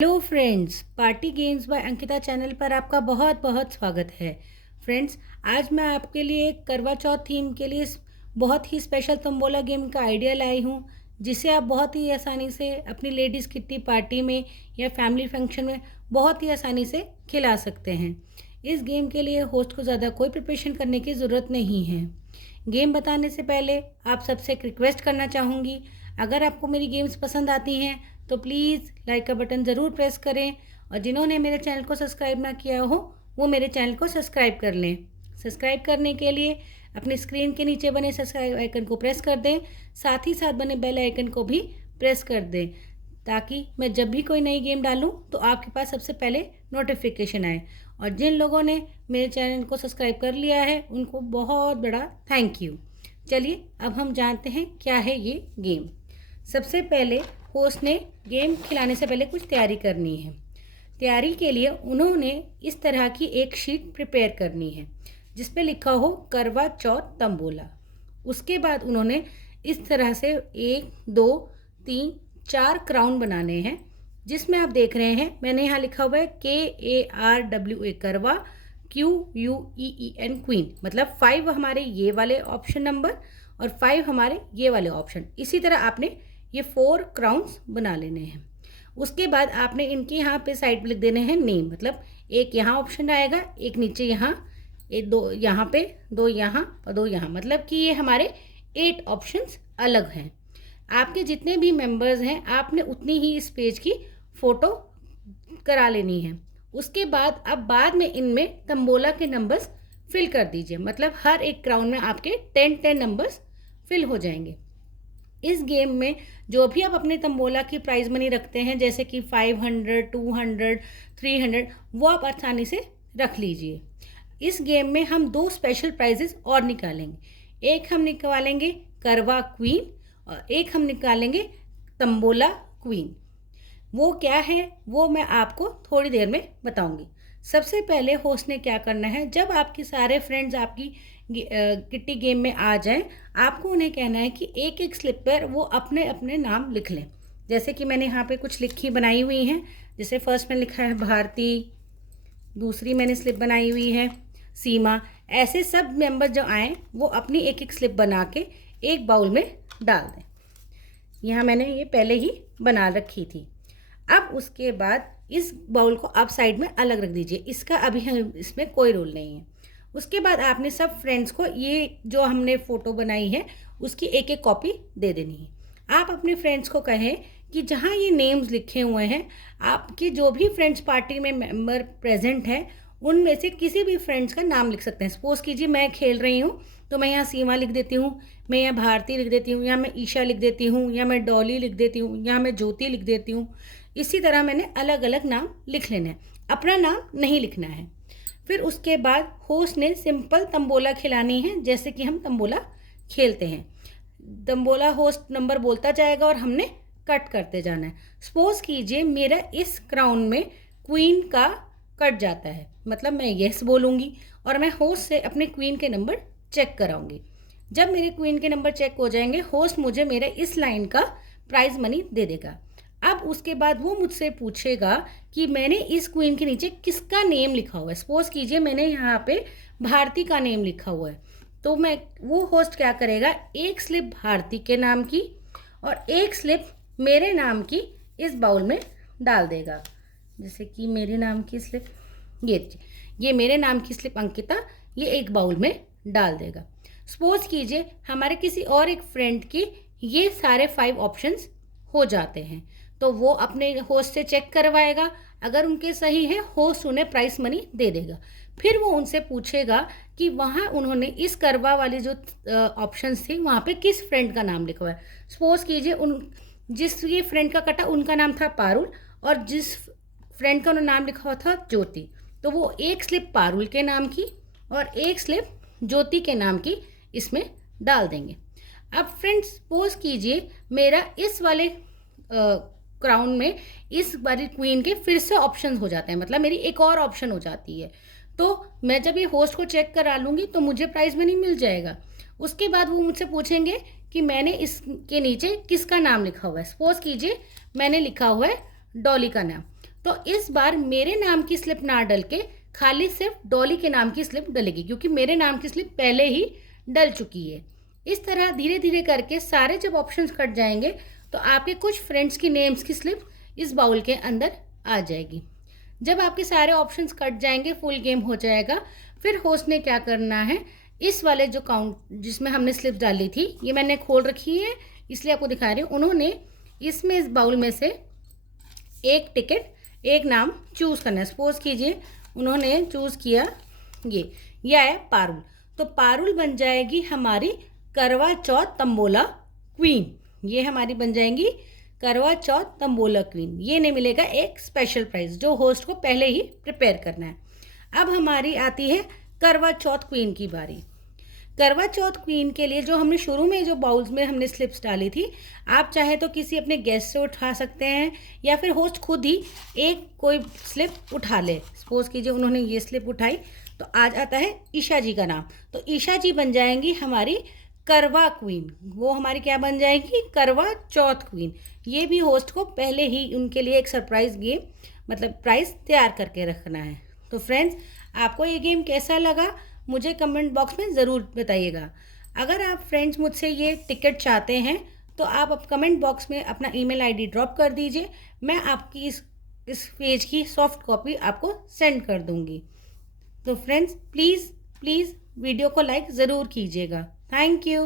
Hello friends, party games by Ankita channel पर आपका बहुत बहुत स्वागत है। फ्रेंड्स, आज मैं आपके लिए एक करवा चौथ थीम के लिए बहुत ही स्पेशल तंबोला गेम का आइडिया लाई हूँ, जिसे आप बहुत ही आसानी से अपनी लेडीज़ किट्टी पार्टी में या फैमिली फंक्शन में बहुत ही आसानी से खिला सकते हैं। इस गेम के लिए होस्ट को ज़्यादा कोई प्रिपरेशन करने की ज़रूरत नहीं है। गेम बताने से पहले आप सबसे एक रिक्वेस्ट करना चाहूँगी, अगर आपको मेरी गेम्स पसंद आती हैं तो प्लीज़ लाइक का बटन ज़रूर प्रेस करें, और जिन्होंने मेरे चैनल को सब्सक्राइब ना किया हो वो मेरे चैनल को सब्सक्राइब कर लें। सब्सक्राइब करने के लिए अपनी स्क्रीन के नीचे बने सब्सक्राइब आइकन को प्रेस कर दें, साथ ही साथ बने बेल आइकन को भी प्रेस कर दें, ताकि मैं जब भी कोई नई गेम डालूं तो आपके पास सबसे पहले नोटिफिकेशन आए। और जिन लोगों ने मेरे चैनल को सब्सक्राइब कर लिया है उनको बहुत बड़ा थैंक यू। चलिए अब हम जानते हैं क्या है ये गेम। सबसे पहले होस्ट ने गेम खिलाने से पहले कुछ तैयारी करनी है। तैयारी के लिए उन्होंने इस तरह की एक शीट प्रिपेयर करनी है जिस पे लिखा हो करवा चौथ तंबोला। उसके बाद उन्होंने इस तरह से 1 2 3 4 क्राउन बनाने हैं, जिसमें आप देख रहे हैं मैंने यहाँ लिखा हुआ है KARWA करवा, QUEEN क्वीन, मतलब 5 हमारे ये वाले ऑप्शन नंबर और 5 हमारे ये वाले ऑप्शन। इसी तरह आपने ये 4 क्राउन्स बना लेने हैं। उसके बाद आपने इनके यहाँ पे साइड पे लिख देने हैं नेम, मतलब एक यहाँ ऑप्शन आएगा, एक नीचे यहाँ, एक 2 यहाँ पे, 2 यहाँ और 2 यहाँ, मतलब कि ये हमारे 8 ऑप्शंस अलग हैं। आपके जितने भी मेंबर्स हैं आपने उतनी ही इस पेज की फ़ोटो करा लेनी है। उसके बाद अब बाद में इनमें तंबोला के नंबर्स फिल कर दीजिए, मतलब हर एक क्राउन में आपके 10 नंबर्स फिल हो जाएंगे। इस गेम में जो भी आप अपने तंबोला की प्राइज मनी रखते हैं, जैसे कि 500, 200, 300, वो आप आसानी से रख लीजिए। इस गेम में हम 2 स्पेशल प्राइजेस और निकालेंगे। एक हम निकालेंगे करवा क्वीन और एक हम निकालेंगे तंबोला क्वीन। वो क्या है वो मैं आपको थोड़ी देर में बताऊंगी। सबसे पहले होस्ट ने क्या करना है, जब आपके सारे फ्रेंड्स आपकी किट्टी गेम में आ जाएं, आपको उन्हें कहना है कि एक एक स्लिप पर वो अपने अपने नाम लिख लें। जैसे कि मैंने यहाँ पे कुछ लिखी बनाई हुई हैं, जैसे फर्स्ट में लिखा है भारती, दूसरी मैंने स्लिप बनाई हुई है सीमा। ऐसे सब मेंबर जो आएँ वो अपनी एक एक स्लिप बना के एक बाउल में डाल दें। यहाँ मैंने ये पहले ही बना रखी थी। अब उसके बाद इस बाउल को आप साइड में अलग रख दीजिए, इसका अभी इसमें कोई रोल नहीं है। उसके बाद आपने सब फ्रेंड्स को ये जो हमने फ़ोटो बनाई है उसकी एक एक कॉपी दे देनी है। आप अपने फ्रेंड्स को कहें कि जहाँ ये नेम्स लिखे हुए हैं, आपके जो भी फ्रेंड्स पार्टी में मेंबर प्रेजेंट हैं उनमें से किसी भी फ्रेंड्स का नाम लिख सकते हैं। सपोज़ कीजिए मैं खेल रही हूँ तो मैं यहाँ सीमा लिख देती हूँ, मैं यहाँ भारती लिख देती हूँ, यहाँ मैं ईशा लिख देती हूँ, या मैं डॉली लिख देती हूँ, यहाँ मैं ज्योति लिख देती हूँ। इसी तरह मैंने अलग अलग नाम लिख लेना है, अपना नाम नहीं लिखना है। फिर उसके बाद होस्ट ने सिंपल तंबोला खिलानी है, जैसे कि हम तंबोला खेलते हैं। तंबोला होस्ट नंबर बोलता जाएगा और हमने कट करते जाना है। सपोज कीजिए मेरा इस क्राउन में क्वीन का कट जाता है, मतलब मैं यस बोलूँगी और मैं होस्ट से अपने क्वीन के नंबर चेक कराऊंगी। जब मेरे क्वीन के नंबर चेक हो जाएंगे, होस्ट मुझे मेरे इस लाइन का प्राइज मनी दे देगा। अब उसके बाद वो मुझसे पूछेगा कि मैंने इस क्वीन के नीचे किसका नेम लिखा हुआ है। सपोज कीजिए मैंने यहाँ पे भारती का नेम लिखा हुआ है, तो वो होस्ट क्या करेगा, एक स्लिप भारती के नाम की और एक स्लिप मेरे नाम की इस बाउल में डाल देगा। जैसे कि मेरे नाम की स्लिप, ये मेरे नाम की स्लिप अंकिता, ये एक बाउल में डाल देगा। सपोज कीजिए हमारे किसी और एक फ्रेंड की ये सारे 5 ऑप्शंस हो जाते हैं, तो वो अपने होस्ट से चेक करवाएगा। अगर उनके सही है, होस्ट उन्हें प्राइस मनी दे देगा। फिर वो उनसे पूछेगा कि वहाँ उन्होंने इस करवा वाली जो ऑप्शंस थी वहाँ पे किस फ्रेंड का नाम लिखा हुआ है। सपोज कीजिए जिस ये फ्रेंड का कटा उनका नाम था पारुल और जिस फ्रेंड का उन्होंने नाम लिखा हुआ था ज्योति, तो वो एक स्लिप पारुल के नाम की और एक स्लिप ज्योति के नाम की इसमें डाल देंगे। अब फ्रेंड्स सपोज कीजिए मेरा इस वाले क्राउन में इस बारी क्वीन के फिर से ऑप्शन हो जाते हैं, मतलब मेरी एक और ऑप्शन हो जाती है, तो मैं जब ये होस्ट को चेक करा लूँगी तो मुझे प्राइज मनी मिल जाएगा। उसके बाद वो मुझसे पूछेंगे कि मैंने इसके नीचे किसका नाम लिखा हुआ है। सपोज कीजिए मैंने लिखा हुआ है डॉली का नाम, तो इस बार मेरे नाम की स्लिप ना डल के खाली सिर्फ डॉली के नाम की स्लिप डलेगी, क्योंकि मेरे नाम की स्लिप पहले ही डल चुकी है। इस तरह धीरे धीरे करके सारे जब ऑप्शंस कट जाएंगे तो आपके कुछ फ्रेंड्स की नेम्स की स्लिप इस बाउल के अंदर आ जाएगी। जब आपके सारे ऑप्शंस कट जाएंगे, फुल गेम हो जाएगा, फिर होस्ट ने क्या करना है, इस वाले जो काउंट जिसमें हमने स्लिप डाली थी, ये मैंने खोल रखी है इसलिए आपको दिखा रही हूँ, उन्होंने इसमें इस बाउल में से एक टिकट, एक नाम चूज़ करना है। सपोज कीजिए उन्होंने चूज़ किया ये आया पारुल, तो पारुल बन जाएगी हमारी करवा चौथ तंबोला क्वीन। ये हमारी बन जाएंगी करवा चौथ तंबोला क्वीन। ये नहीं मिलेगा एक स्पेशल प्राइज जो होस्ट को पहले ही प्रिपेयर करना है। अब हमारी आती है करवा चौथ क्वीन की बारी। करवा चौथ क्वीन के लिए जो हमने शुरू में जो बाउल्स में हमने स्लिप्स डाली थी, आप चाहे तो किसी अपने गेस्ट से उठा सकते हैं या फिर होस्ट खुद ही एक कोई स्लिप उठा ले। सपोज कीजिए उन्होंने ये स्लिप उठाई तो आज आता है ईशा जी का नाम, तो ईशा जी बन जाएंगी हमारी करवा क्वीन। वो हमारी क्या बन जाएंगी, करवा चौथ क्वीन। ये भी होस्ट को पहले ही उनके लिए एक सरप्राइज गेम मतलब प्राइज़ तैयार करके रखना है। तो फ्रेंड्स, आपको ये गेम कैसा लगा मुझे कमेंट बॉक्स में ज़रूर बताइएगा। अगर आप फ्रेंड्स मुझसे ये टिकट चाहते हैं तो आप कमेंट बॉक्स में अपना ईमेल आईडी ड्रॉप कर दीजिए, मैं आपकी इस पेज की सॉफ्ट कॉपी आपको सेंड कर दूंगी। तो फ्रेंड्स, प्लीज़ वीडियो को लाइक ज़रूर कीजिएगा। Thank you.